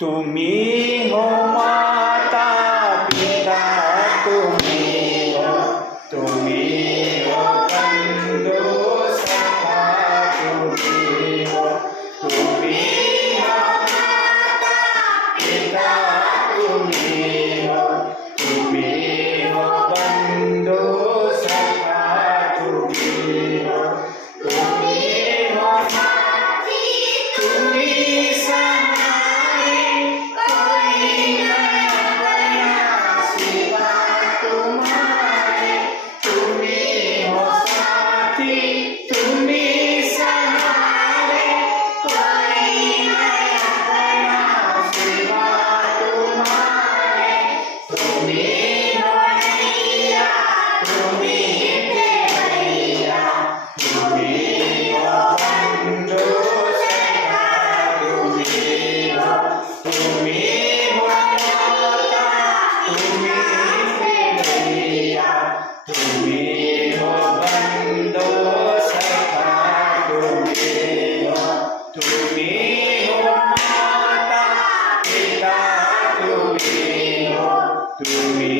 तुम्ही हो माता पिता, तुम्ही हो बंधू सखा, तुम्ही हो माता पिता, तुम्ही हो बंधू सखा, तुम्ही हो साथी, तुम्ही सहारे, कोई न अपना सिवा तुम्हारे, तुम्ही हो साथी, तुम्ही सहारे, कोई न अपना सिवा तुम्हारे, तुम्ही हो नैया, तुम्ही भैया, तुम्ही हो बंधु सखा, तुम्ही हो माता, तुम्ही भैया, तुम्ही हो बंधु सखा, तुम्ही हो माता पिता, तुम्ही